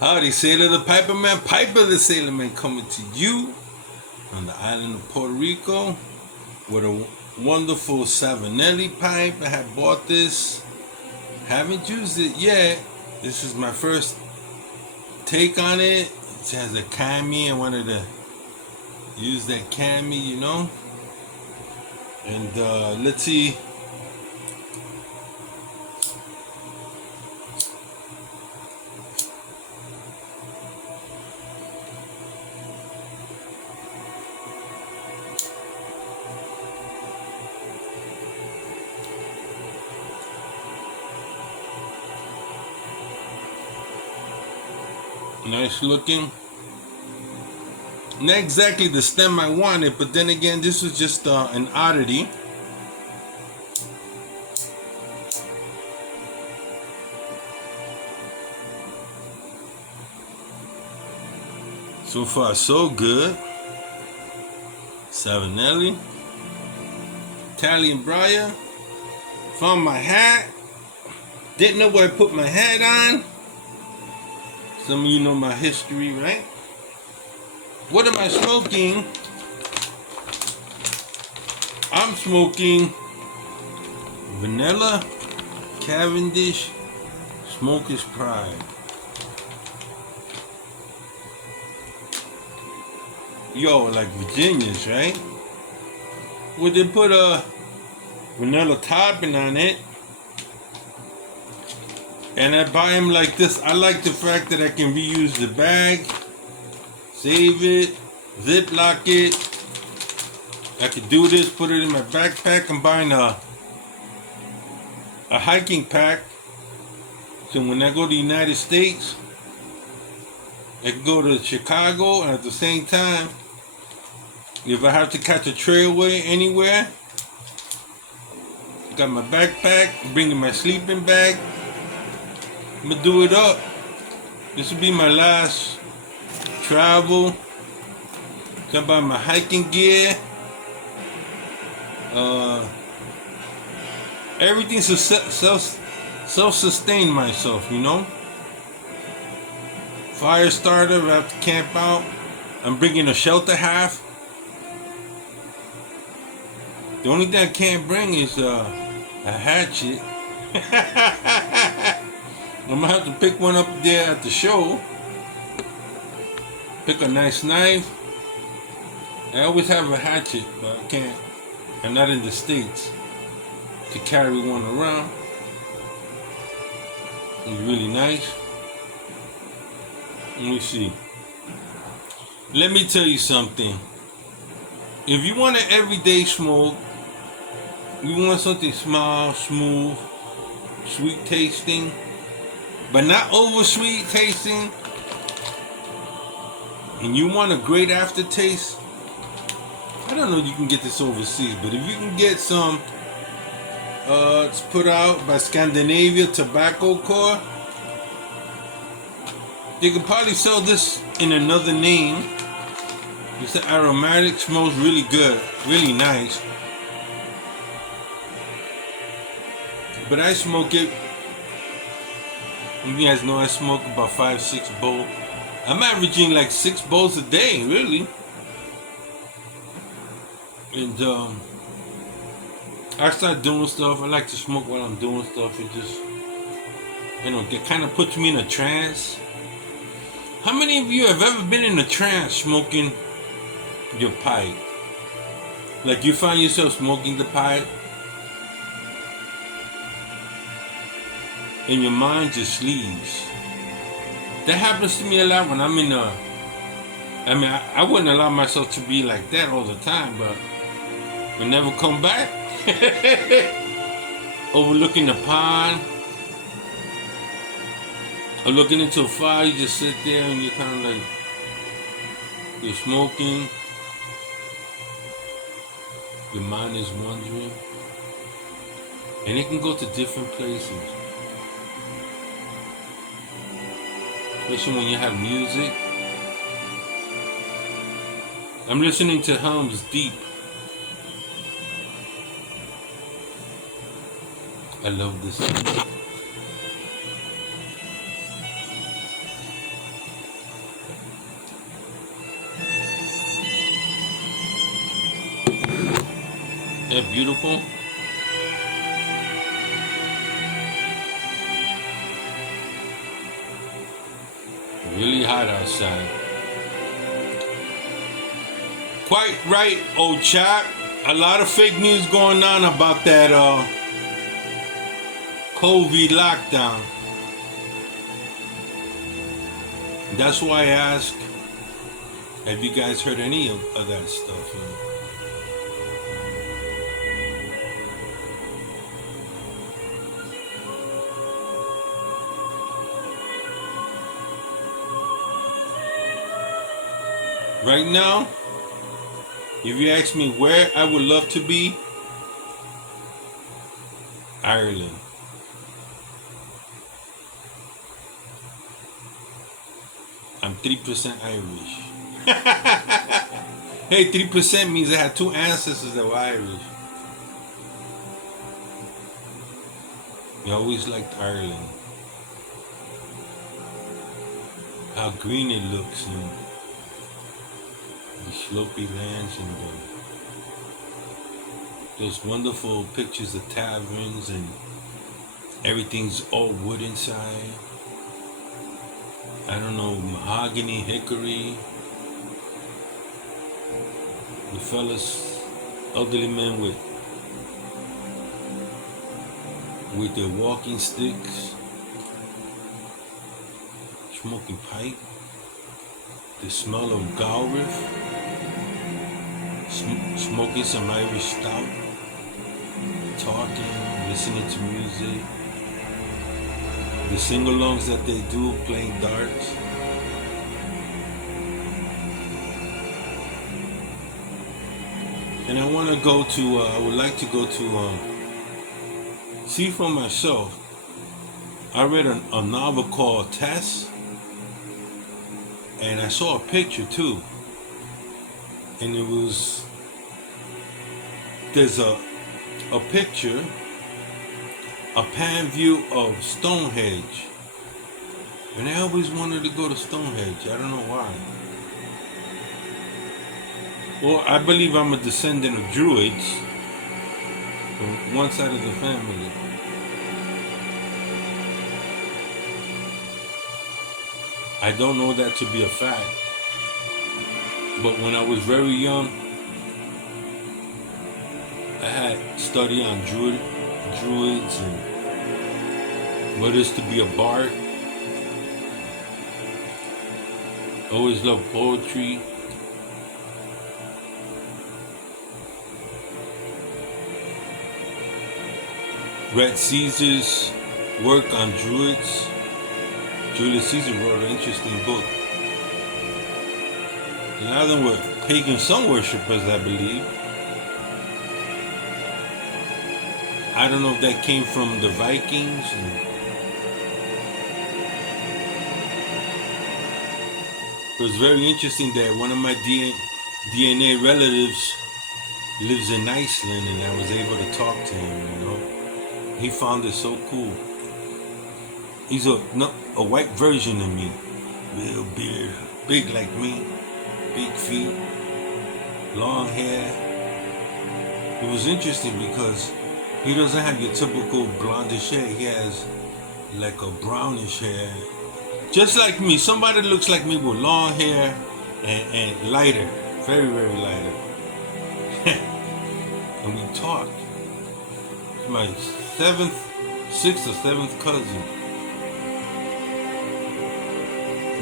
Howdy, Sailor the Piper Man, Piper the Sailor Man coming to you on the island of Puerto Rico with a wonderful Savinelli pipe. I had bought this, haven't used it yet. This is my first take on it. It has a cami. I wanted to use that cami, you know. And let's see. Nice looking. Not exactly the stem I wanted, but then again, this was just an oddity. So far, so good. Savinelli. Italian Briar. Found my hat. Didn't know where I put my hat on. Some of you know my history, right? What am I smoking? I'm smoking vanilla Cavendish Smoker's Pride. Yo, like Virginians, right? Well, they put a vanilla topping on it. And I buy them like this. I like the fact that I can reuse the bag, save it, ziplock it. I could do this, put it in my backpack. I'm buying a hiking pack. So when I go to the United States, I can go to Chicago, and at the same time, if I have to catch a trailway anywhere, got my backpack, bringing my sleeping bag. I'm gonna do it up. This will be my last travel. Come buy my hiking gear. Everything's self-sustain myself, you know. Fire starter if I have to camp out. I'm bringing a shelter half. The only thing I can't bring is a hatchet. I'm gonna have to pick one up there at the show. Pick a nice knife. I always have a hatchet, but I can't. I'm not in the States to carry one around. It's really nice. Let me see. Let me tell you something. If you want an everyday smoke, you want something small, smooth, sweet tasting, but not over sweet tasting, and you want a great aftertaste, I don't know if you can get this overseas, but if you can get some, it's put out by Scandinavia Tobacco Corp. They could probably sell this in another name. It's an aromatic, smells really good, really nice. But I smoke it. You guys know I smoke about 5-6 bowls. I'm averaging like 6 bowls a day, really. And I start doing stuff. I like to smoke while I'm doing stuff. It just, you know, it kind of puts me in a trance. How many of you have ever been in a trance smoking your pipe? Like you find yourself smoking the pipe and your mind just leaves. That happens to me a lot when I'm in a... I wouldn't allow myself to be like that all the time, but I never come back. Overlooking the pond, or looking into a fire, you just sit there and you're kind of like, you're smoking, your mind is wandering, and it can go to different places. Especially when you have music. I'm listening to Helms Deep. I love this song. They're beautiful. Really hot outside. Quite right, old chap. A lot of fake news going on about that COVID lockdown. That's why I ask, have you guys heard any of that stuff? You know? Right now, if you ask me where I would love to be, Ireland. I'm 3% Irish. Hey, 3% means I had two ancestors that were Irish. I always liked Ireland. How green it looks, and the slopey lands, and those wonderful pictures of taverns, and everything's all wood inside. I don't know, mahogany, hickory. The fellas, elderly men with their walking sticks, smoking pipe. The smell of Galway, smoking some Irish stout, talking, listening to music. The sing-alongs that they do, playing darts. And I want to go to, I would like to go to, see for myself. I read a novel called Tess, and I saw a picture too. And it was, there's a picture, a pan view of Stonehenge. And I always wanted to go to Stonehenge. I don't know why. Well, I believe I'm a descendant of Druids from one side of the family. I don't know that to be a fact. But when I was very young, I had studied on Druids and what it is to be a bard. Always loved poetry. Read Caesar's work on Druids. Julius Caesar wrote an interesting book. A lot of them were pagan sun worshippers, I believe. I don't know if that came from the Vikings. It was very interesting that one of my DNA relatives lives in Iceland, and I was able to talk to him, you know. He found it so cool. He's a white version of me. Little beard, big like me, big feet, long hair. It was interesting because he doesn't have your typical blondish hair. He has like a brownish hair. Just like me. Somebody looks like me with long hair and lighter. Very, very lighter. And we talked. He's my sixth or seventh cousin.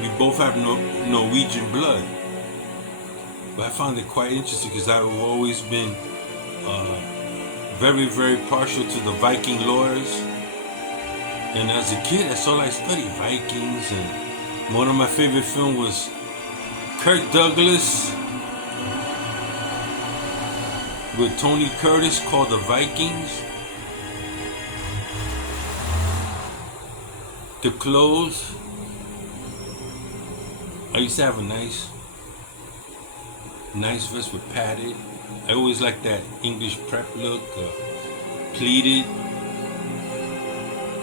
We both have Norwegian blood. But I found it quite interesting because I've always been very, very partial to the Viking lores. And as a kid, that's all I studied, Vikings. And one of my favorite films was Kirk Douglas with Tony Curtis called The Vikings. The clothes. I used to have a nice vest with padded. I always liked that English prep look, pleated,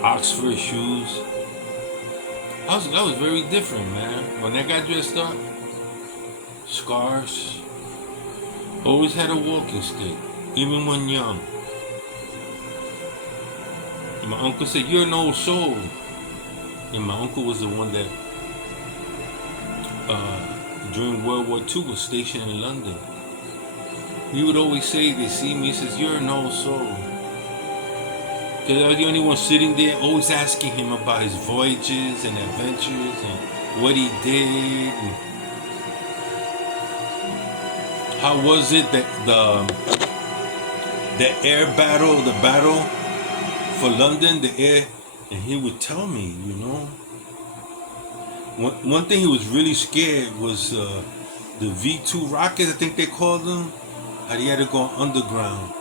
Oxford shoes. That was very different, man. When I got dressed up, scarves. Always had a walking stick. even when young. And my uncle said, "You're an old soul." And my uncle was the one that, during World War II, was stationed in London. He would always say, they see me, he says, "You're an old soul." Because I was the only one sitting there, always asking him about his voyages and adventures and what he did. And how was it that the air battle, the battle for London, the air, and he would tell me, One thing he was really scared was the V2 rockets, I think they called them. How he had to go underground.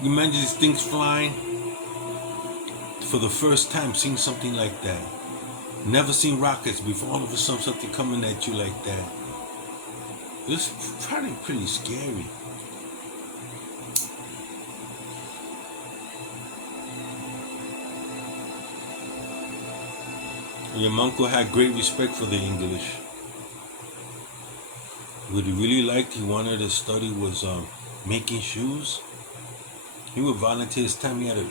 You imagine these things flying? For the first time, seeing something like that. Never seen rockets before. All of a sudden, something coming at you like that. It's probably pretty scary. Your uncle had great respect for the English. What he really liked, he wanted to study was making shoes. He would volunteer his time. He had a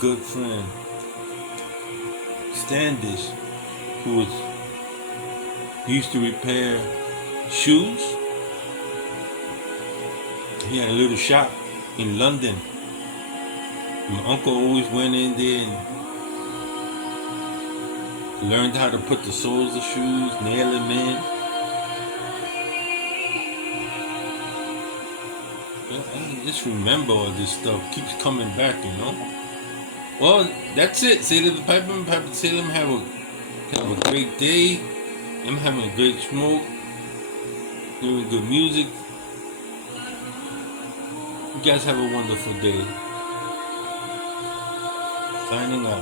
good friend, Standish, who used to repair shoes. He had a little shop in London. My uncle always went in there and learned how to put the soles of shoes, nail them in. I just remember all this stuff. Keeps coming back, Well, that's it. Sailor the Piper, Piper the Sailor. Have a great day. I'm having a great smoke. Hearing good music. You guys have a wonderful day. Signing out.